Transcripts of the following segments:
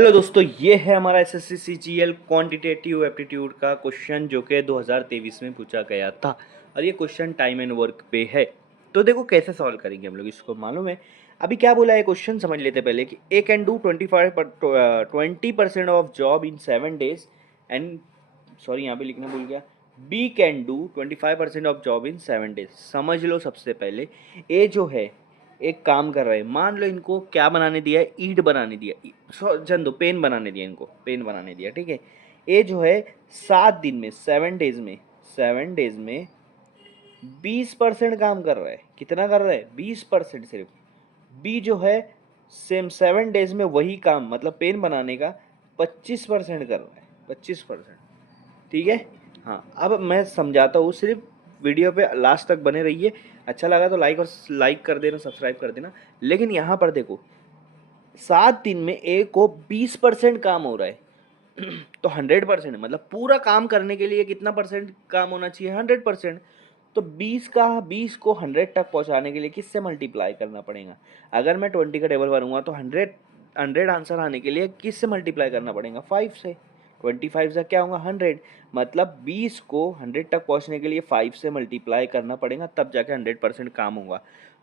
Hello दोस्तों, ये है हमारा एसएससी सीजीएल क्वांटिटेटिव एप्टीट्यूड का क्वेश्चन जो कि 2023 में पूछा गया था। और ये क्वेश्चन टाइम एंड वर्क पे है। तो देखो कैसे सॉल्व करेंगे हम लोग, इसको मालूम है। अभी क्या बोला है क्वेश्चन, समझ लेते पहले कि A can do 20% of job in 7 days and sorry यहाँ पे लिखना भूल गया, B can do 25% of job in 7 days। समझ लो, सबसे पहले ए जो है एक काम कर रहे हैं। मान लो इनको क्या बनाने दिया है, ईंट बनाने दिया, चंदो पेन बनाने दिया, इनको पेन बनाने दिया, ठीक है। ये जो है 7 दिन में, 7 डेज में 20% काम कर रहा है। कितना कर रहा है? 20% सिर्फ। बी जो है सेम 7 डेज में वही काम, मतलब पेन बनाने का 25% कर रहा है, 25%। ठीक है। हाँ, अब मैं समझाता हूँ, सिर्फ वीडियो पे लास्ट तक बने रहिए। अच्छा लगा तो लाइक कर देना, सब्सक्राइब कर देना। लेकिन यहाँ पर देखो, 7 दिन में ए को 20% काम हो रहा है तो 100%, मतलब पूरा काम करने के लिए कितना परसेंट काम होना चाहिए? 100%। तो 20 को 100 तक पहुंचाने के लिए किससे मल्टीप्लाई करना पड़ेगा? अगर मैं 20 का टेबल बनूंगा तो 100 आंसर आने के लिए किससे मल्टीप्लाई करना पड़ेगा? 5 से। 25 से क्या होगा? 100। मतलब 20 को 100 तक पहुंचने के लिए 5 से मल्टीप्लाई करना पड़ेगा, तब जाके 100% काम होगा।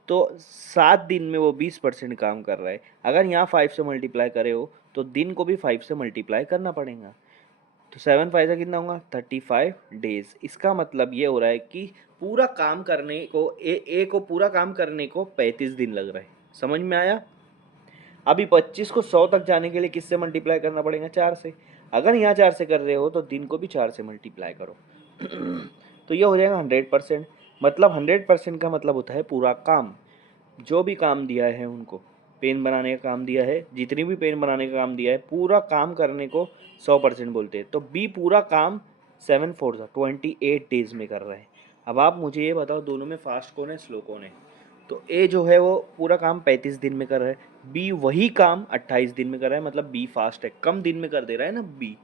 तो 7 दिन में वो 20% काम कर रहा है। अगर यहाँ 5 से मल्टीप्लाई करे हो तो दिन को भी 5 से मल्टीप्लाई करना पड़ेगा। तो 7 5 का कितना होगा? 35 डेज। इसका मतलब ये हो रहा है कि पूरा काम करने को ए को पूरा काम करने को 35 दिन लग रहा है। समझ में आया? अभी 25 को 100 तक जाने के लिए किससे मल्टीप्लाई करना पड़ेगा? 4 से। अगर यहाँ 4 से कर रहे हो तो दिन को भी 4 से मल्टीप्लाई करो तो ये हो जाएगा 100%। मतलब 100% का मतलब होता है पूरा काम। जो भी काम दिया है उनको, पेन बनाने का काम दिया है, जितनी भी पेन बनाने का काम दिया है, पूरा काम करने को 100% बोलते हैं। तो बी पूरा काम 7 4 28 डेज में कर रहा है। अब आप मुझे ये बताओ, दोनों में फास्ट कौन है, स्लो कौन है? तो ए जो है वो पूरा काम 35 दिन में कर रहा है, बी वही काम 28 दिन में कर रहा है। मतलब बी फास्ट है, कम दिन में कर दे रहा है ना बी।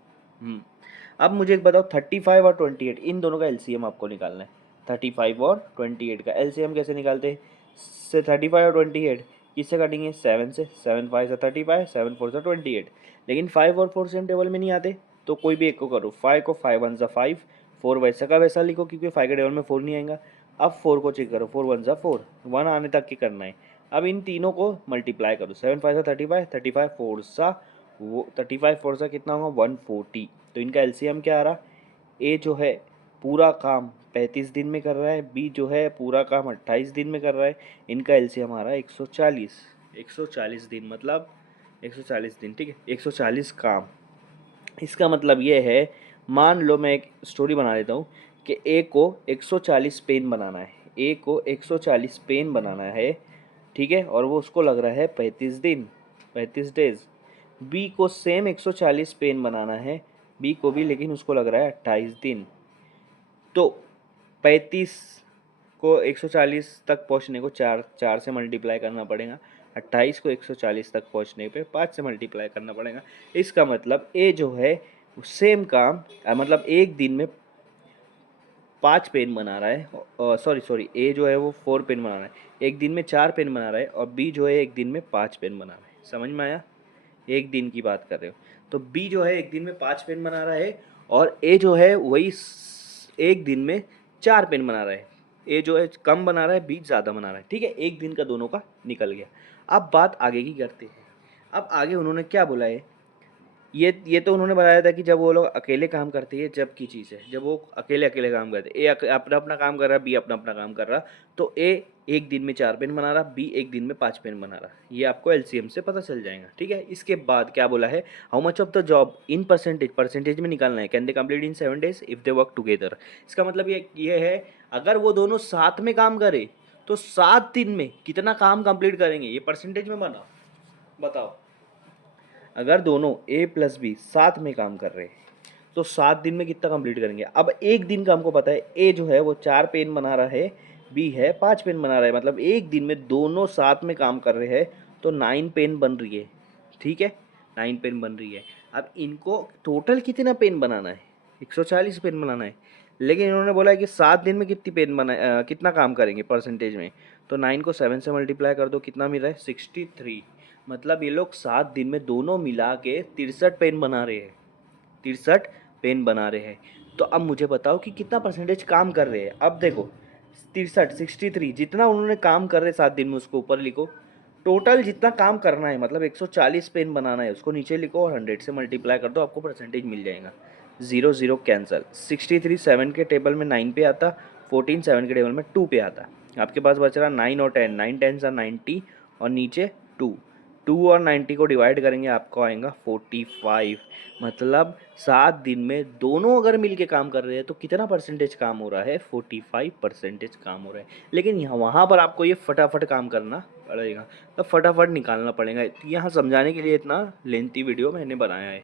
अब मुझे एक बताओ, 35 और 28, इन दोनों का एलसीएम आपको निकालना है। 35 और 28 का एलसीएम कैसे निकालते हैं? से 35 और 28 किससे काटेंगे? 7 से। 7 5 से 35, 7 4 से 28। लेकिन 5 और 4 सेम टेबल में नहीं आते, तो कोई भी एक को करो। 5 को 5 1 से 5, 4 वैसा का वैसा लिखो क्योंकि 5 के टेबल में 4 नहीं आएगा। अब 4 को चेक करो, 4 1 से 4, 1 आने तक की करना है। अब इन तीनों को मल्टीप्लाई करो। 7 5 से 35, 35 4 सा वो 35 4 सा कितना होगा? 140। तो इनका एलसीएम क्या आ रहा? ए जो है पूरा काम 35 दिन में कर रहा है, बी जो है पूरा काम 28 दिन में कर रहा है। इनका एलसीएम आ रहा है 140। 140 दिन, मतलब 140 दिन, ठीक है, 140 काम। इसका मतलब ये है, मान लो मैं एक स्टोरी बना देता हूँ कि ए को 140 पेन बनाना है। ए को 140 पेन बनाना है, ठीक है, और वो उसको लग रहा है 35 दिन, 35 डेज। बी को सेम 140 पेन बनाना है, बी को भी, लेकिन उसको लग रहा है 28 दिन। तो 35 को 140 तक पहुंचने को 4 से मल्टीप्लाई करना पड़ेगा। 28 को 140 तक पहुंचने पे 5 से मल्टीप्लाई करना पड़ेगा। इसका मतलब ए जो है सेम काम, मतलब एक दिन में 5 पेन बना रहा है। सॉरी, ए जो है वो 4 पेन बना रहा है, एक दिन में 4 पेन बना रहा है। और बी जो है एक दिन में 5 पेन बना रहा है। समझ में आया? एक दिन की बात कर रहे हो तो बी जो है एक दिन में 5 पेन बना रहा है, और ए जो है वही एक दिन में 4 पेन बना रहा है। ए जो है कम बना रहा है, बी ज़्यादा बना रहा है, ठीक है। एक दिन का दोनों का निकल गया। अब बात आगे की करते हैं। अब आगे उन्होंने क्या बोला है, ये तो उन्होंने बताया था कि जब वो लोग अकेले काम करते हैं, जब की चीज़ है, जब वो अकेले अकेले काम करते हैं। ए अपना अपना काम कर रहा, बी अपना अपना काम कर रहा। तो ए एक दिन में 4 पेन बना रहा, बी एक दिन में 5 पेन बना रहा। ये आपको एलसीएम से पता चल जाएगा, ठीक है। इसके बाद क्या बोला है, how much of the job in percentage में निकालना है। Can they complete in 7 days if they work together. इसका मतलब ये है, अगर वो दोनों साथ में काम करे तो 7 दिन में कितना काम कंप्लीट करेंगे, ये परसेंटेज में बना, बताओ। अगर दोनों ए प्लस बी साथ में काम कर रहे हैं तो 7 दिन में कितना कंप्लीट करेंगे। अब एक दिन का हमको पता है, ए जो है वो 4 पेन बना रहा है, बी है 5 पेन बना रहा है। मतलब एक दिन में दोनों साथ में काम कर रहे हैं तो 9 पेन बन रही है, ठीक है, 9 पेन बन रही है। अब इनको टोटल कितना पेन बनाना है? 140 पेन बनाना है। लेकिन इन्होंने बोला है कि 7 दिन में कितनी पेन कितना काम करेंगे परसेंटेज में। तो 9 को 7 से मल्टीप्लाई कर दो, कितना मिल रहा है? 63। मतलब ये लोग 7 दिन में दोनों मिला के 63 पेन बना रहे हैं, 63 पेन बना रहे हैं। तो अब मुझे बताओ कि कितना परसेंटेज काम कर रहे हैं। अब देखो 63 63 जितना उन्होंने काम कर रहे 7 दिन में उसको ऊपर लिखो, टोटल जितना काम करना है मतलब 140 पेन बनाना है उसको नीचे लिखो और 100 से मल्टीप्लाई कर दो, आपको परसेंटेज मिल जाएगा। 0 0 कैंसिल। 63 7 के टेबल में 9 पे आता, 14 7 के टेबल में 2 पे आता। आपके पास बच रहा 9 और 10, 9 10 90 और नीचे 2, 2 और 90 को डिवाइड करेंगे आपको आएगा 45। मतलब 7 दिन में दोनों अगर मिल के काम कर रहे हैं तो कितना परसेंटेज काम हो रहा है, 45% काम हो रहा है। लेकिन यहाँ वहाँ पर आपको ये फटाफट काम करना पड़ेगा, तो फटाफट निकालना पड़ेगा। यहाँ समझाने के लिए इतना लेंथी वीडियो मैंने बनाया है।